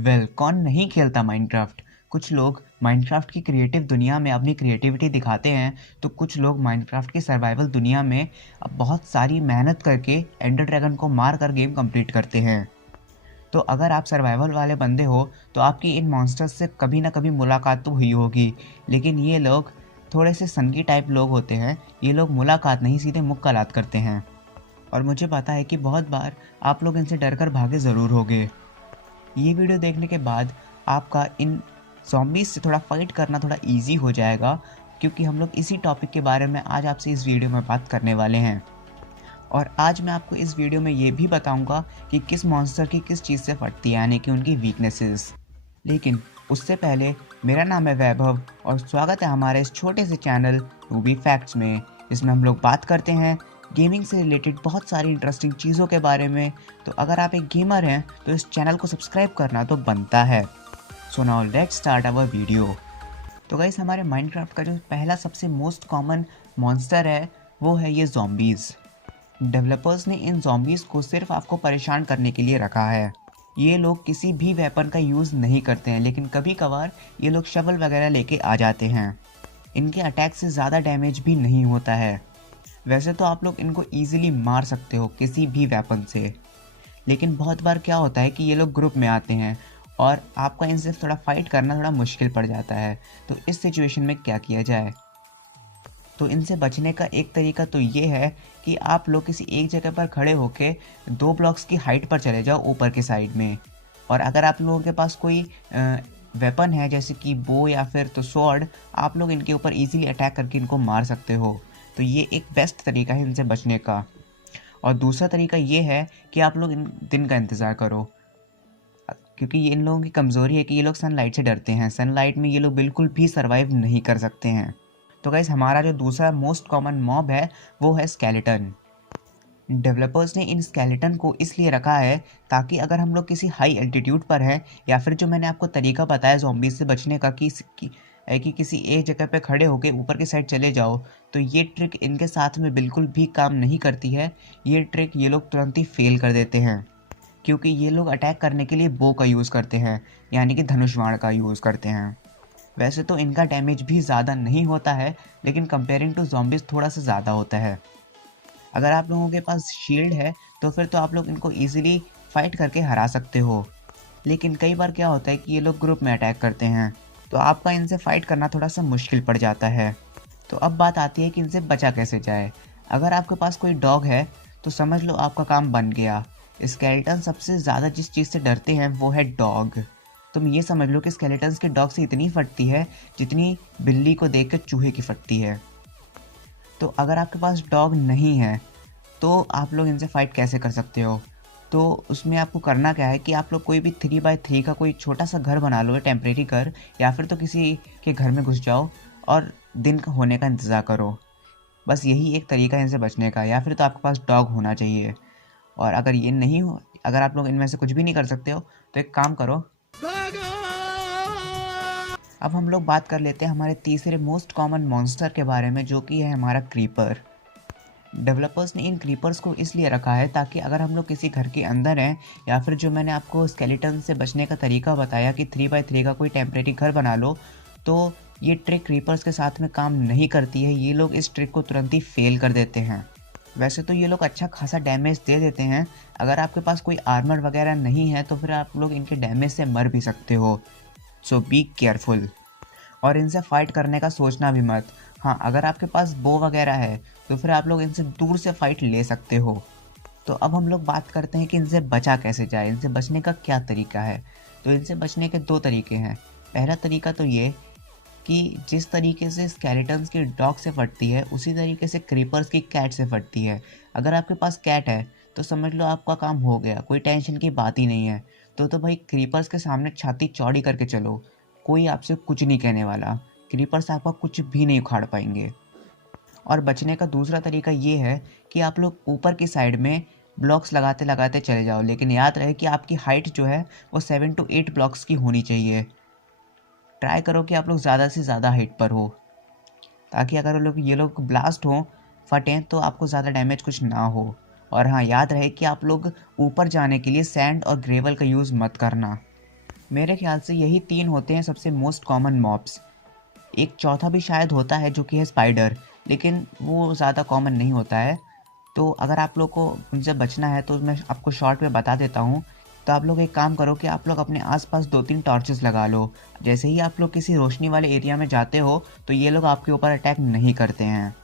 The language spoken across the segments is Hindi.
कौन नहीं खेलता माइनक्राफ्ट। कुछ लोग माइनक्राफ्ट की क्रिएटिव दुनिया में अपनी क्रिएटिविटी दिखाते हैं, तो कुछ लोग माइनक्राफ्ट की सर्वाइवल दुनिया में अब बहुत सारी मेहनत करके एंडर ड्रैगन को मार कर गेम कंप्लीट करते हैं। तो अगर आप सर्वाइवल वाले बंदे हो तो आपकी इन मॉन्स्टर्स से कभी ना कभी मुलाकात तो हुई होगी, लेकिन ये लोग थोड़े से सनकी टाइप लोग होते हैं। ये लोग मुलाकात नहीं, सीधे मुक्कालात करते हैं। और मुझे पता है कि बहुत बार आप लोग इनसे डर कर भागे ज़रूर होगे। ये वीडियो देखने के बाद आपका इन ज़ॉम्बीज़ से थोड़ा फाइट करना थोड़ा इजी हो जाएगा, क्योंकि हम लोग इसी टॉपिक के बारे में आज आपसे इस वीडियो में बात करने वाले हैं। और आज मैं आपको इस वीडियो में ये भी बताऊंगा कि किस मॉन्स्टर की किस चीज़ से फटती है, यानी कि उनकी वीकनेसेस। लेकिन उससे पहले मेरा नाम है वैभव और स्वागत है हमारे इस छोटे से चैनल रूबी फैक्ट्स में। इसमें हम लोग बात करते हैं गेमिंग से रिलेटेड बहुत सारी इंटरेस्टिंग चीज़ों के बारे में। तो अगर आप एक गेमर हैं तो इस चैनल को सब्सक्राइब करना तो बनता है। So now let's start our video. तो गाइस, हमारे माइनक्राफ्ट का जो पहला सबसे मोस्ट कॉमन मॉन्स्टर है वो है ये ज़ॉम्बीज़। डेवलपर्स ने इन ज़ॉम्बीज़ को सिर्फ आपको परेशान करने के लिए रखा है। ये लोग किसी भी वेपन का यूज़ नहीं करते हैं, लेकिन कभी कभार ये लोग शवल वगैरह लेके आ जाते हैं। इनके अटैक से ज़्यादा डैमेज भी नहीं होता है। वैसे तो आप लोग इनको ईजिली मार सकते हो किसी भी वेपन से, लेकिन बहुत बार क्या होता है कि ये लोग ग्रुप में आते हैं और आपका इनसे थोड़ा फाइट करना थोड़ा मुश्किल पड़ जाता है। तो इस सिचुएशन में क्या किया जाए? तो इनसे बचने का एक तरीका तो ये है कि आप लोग किसी एक जगह पर खड़े होके 2 ब्लॉक्स की हाइट पर चले जाओ ऊपर के साइड में। और अगर आप लोगों के पास कोई वेपन है जैसे कि बो या फिर तो स्वॉर्ड, आप लोग इनके ऊपर इजीली अटैक करके इनको मार सकते हो। तो ये एक बेस्ट तरीका है इनसे बचने का। और दूसरा तरीका ये है कि आप लोग इन दिन का इंतज़ार करो, क्योंकि ये इन लोगों की कमज़ोरी है कि ये लोग सनलाइट से डरते हैं। सनलाइट में ये लोग बिल्कुल भी सर्वाइव नहीं कर सकते हैं। तो गाइस, हमारा जो दूसरा मोस्ट कॉमन मॉब है वो है स्केलेटन। डेवलपर्स ने इन स्केलेटन को इसलिए रखा है ताकि अगर हम लोग किसी हाई एल्टीट्यूड पर हैं, या फिर जो मैंने आपको तरीका बताया ज़ॉम्बीज़ से बचने का कि किसी एक जगह पे खड़े होकर ऊपर की साइड चले जाओ, तो ये ट्रिक इनके साथ में बिल्कुल भी काम नहीं करती है। ये ट्रिक ये लोग तुरंत ही फेल कर देते हैं, क्योंकि ये लोग अटैक करने के लिए बो का यूज़ करते हैं, यानी कि धनुष बाण का यूज़ करते हैं। वैसे तो इनका डैमेज भी ज़्यादा नहीं होता है, लेकिन कंपेयरिंग टू ज़ॉम्बीज़ थोड़ा सा ज़्यादा होता है। अगर आप लोगों के पास शील्ड है तो फिर तो आप लोग इनको ईजिली फाइट करके हरा सकते हो। लेकिन कई बार क्या होता है कि ये लोग ग्रुप में अटैक करते हैं, तो आपका इनसे फाइट करना थोड़ा सा मुश्किल पड़ जाता है। तो अब बात आती है कि इनसे बचा कैसे जाए। अगर आपके पास कोई डॉग है तो समझ लो आपका काम बन गया। स्केलेटन सबसे ज़्यादा जिस चीज़ से डरते हैं वो है डॉग। तुम ये समझ लो कि स्केलेटन्स के डॉग से इतनी फटती है जितनी बिल्ली को देख कर चूहे की फटती है। तो अगर आपके पास डॉग नहीं है तो आप लोग इनसे फाइट कैसे कर सकते हो? तो उसमें आपको करना क्या है कि आप लोग कोई भी 3x3 का कोई छोटा सा घर बना लो, टेम्परेरी घर, या फिर तो किसी के घर में घुस जाओ और दिन का होने का इंतज़ार करो। बस यही एक तरीका है इनसे बचने का, या फिर तो आपके पास डॉग होना चाहिए। और अगर ये नहीं हो, अगर आप लोग इनमें से कुछ भी नहीं कर सकते हो तो एक काम करो। अब हम लोग बात कर लेते हैं हमारे तीसरे मोस्ट कॉमन मॉन्स्टर के बारे में, जो कि है हमारा क्रीपर। डेवलपर्स ने इन क्रीपर्स को इसलिए रखा है ताकि अगर हम लोग किसी घर के अंदर हैं, या फिर जो मैंने आपको स्केलेटन से बचने का तरीका बताया कि 3x3 का कोई टेम्परेरी घर बना लो, तो ये ट्रिक क्रीपर्स के साथ में काम नहीं करती है। ये लोग इस ट्रिक को तुरंत ही फेल कर देते हैं। वैसे तो ये लोग अच्छा खासा डैमेज दे देते हैं। अगर आपके पास कोई आर्मर वगैरह नहीं है तो फिर आप लोग इनके डैमेज से मर भी सकते हो। सो बी केयरफुल। और इनसे फाइट करने का सोचना भी मत। हाँ, अगर आपके पास बो वगैरह है तो फिर आप लोग इनसे दूर से फाइट ले सकते हो। तो अब हम लोग बात करते हैं कि इनसे बचा कैसे जाए, इनसे बचने का क्या तरीका है। तो इनसे बचने के 2 तरीके हैं। पहला तरीका तो ये कि जिस तरीके से स्केलेटन्स की डॉग से फटती है उसी तरीके से क्रीपर्स की कैट से फटती है। अगर आपके पास कैट है तो समझ लो आपका काम हो गया, कोई टेंशन की बात ही नहीं है। तो भाई क्रीपर्स के सामने छाती चौड़ी करके चलो, कोई आपसे कुछ नहीं कहने वाला। क्रीपर्स आपका कुछ भी नहीं उखाड़ पाएंगे। और बचने का दूसरा तरीका ये है कि आप लोग ऊपर की साइड में ब्लॉक्स लगाते लगाते चले जाओ, लेकिन याद रहे कि आपकी हाइट जो है वो 7 to 8 ब्लॉक्स की होनी चाहिए। ट्राई करो कि आप लोग ज़्यादा से ज़्यादा हाइट पर हो, ताकि अगर ये लोग ब्लास्ट हों, फटें, तो आपको ज़्यादा डैमेज कुछ ना हो। और हाँ, याद रहे कि आप लोग ऊपर जाने के लिए सैंड और ग्रेवल का यूज़ मत करना। मेरे ख्याल से यही 3 होते हैं सबसे मोस्ट कॉमन मॉब्स। एक चौथा भी शायद होता है जो कि है स्पाइडर, लेकिन वो ज़्यादा कॉमन नहीं होता है। तो अगर आप लोग को उनसे बचना है तो मैं आपको शॉर्ट में बता देता हूँ। तो आप लोग एक काम करो कि आप लोग अपने आसपास 2-3 टॉर्चेस लगा लो। जैसे ही आप लोग किसी रोशनी वाले एरिया में जाते हो तो ये लोग आपके ऊपर अटैक नहीं करते हैं,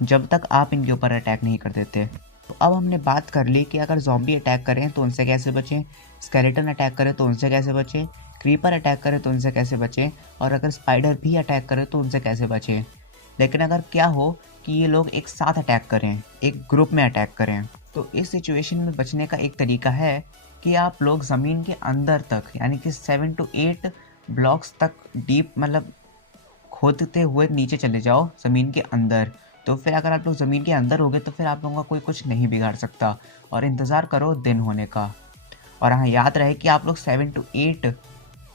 जब तक आप इनके ऊपर अटैक नहीं कर देते। तो अब हमने बात कर ली कि अगर ज़ॉम्बी अटैक करें तो उनसे कैसे बचें, स्केलेटन अटैक करें तो उनसे कैसे बचें, क्रीपर अटैक करें तो उनसे कैसे बचें, और अगर स्पाइडर भी अटैक करे तो उनसे कैसे बचें। लेकिन अगर क्या हो कि ये लोग एक साथ अटैक करें, एक ग्रुप में अटैक करें, तो इस सिचुएशन में बचने का एक तरीका है कि आप लोग ज़मीन के अंदर तक, यानी कि 7 to 8 ब्लॉक्स तक डीप, मतलब खोदते हुए नीचे चले जाओ ज़मीन के अंदर। तो फिर अगर आप लोग ज़मीन के अंदर हो गए तो फिर आप लोगों का कोई कुछ नहीं बिगाड़ सकता, और इंतज़ार करो दिन होने का। और हाँ, याद रहे कि आप लोग 7 to 8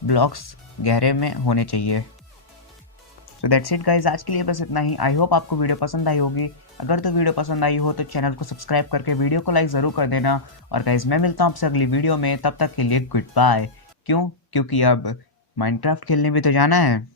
ब्लॉक्स गहरे में होने चाहिए। सो दैट्स इट गाइज, आज के लिए बस इतना ही। आई होप आपको वीडियो पसंद आई होगी। अगर तो वीडियो पसंद आई हो तो चैनल को सब्सक्राइब करके वीडियो को लाइक ज़रूर कर देना। और गाइज मैं मिलता हूँ आपसे अगली वीडियो में, तब तक के लिए गुड बाय। क्यों? क्योंकि अब माइनक्राफ्ट खेलने भी तो जाना है।